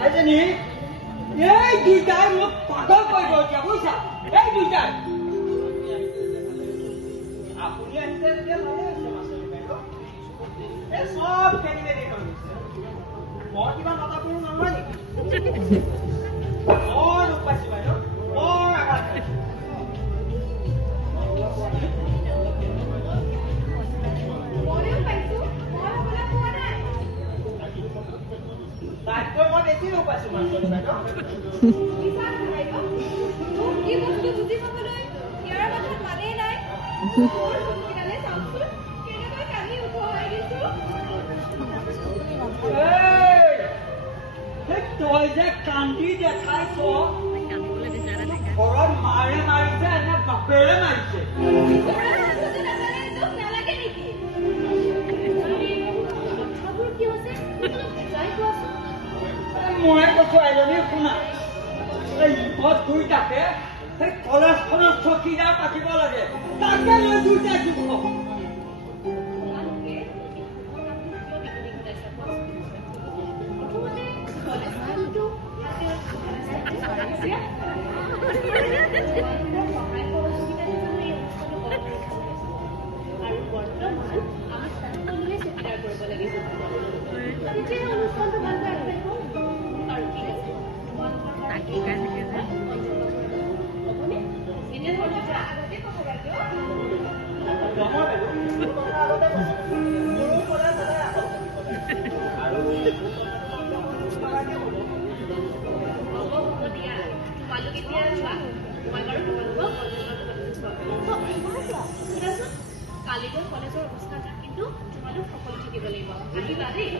আইজনী এই দুইটাই মোক পাগল কৰিব এতিয়া বুজিছা এই দুইটাই আপুনি আহিছে তেতিয়া ভালে হৈছে মাছৰ বাইদেউ এই সব খেলি মেলি কৰিছে মই কিবা নটা কৰো নহয় নেকি বৰ দুখ পাইছো বাইদেউ বৰ আঘাত পাইছো তাতকৈ মই বেছি দুখ পাইছো মাছৰ বাইদেউ কি বস্তু বুজি পাবলৈ ইয়াৰ মাথাত মানেই নাই কিনালে চাওকচোন কেনেকৈ কালি উঠোৱাই দিছো তই যে কান্দি দেখাইছ ঘৰত মাৰে মাৰিছে নে বাপেৰে মাৰিছে নালাগে নেকি কথাবোৰ কি হৈছে যাই কোৱাচোন মই কৈছো এজনী শুনা এই ইহঁত দুইটাকে সেই কলেজখনত চকীদাৰ পাতিব লাগে তাকে লৈ দুইটা যুগ কালিলৈ কলেজৰ অৱস্থা কিন্তু তোমালোক সকলো থাকিব লাগিব আহিবা দেই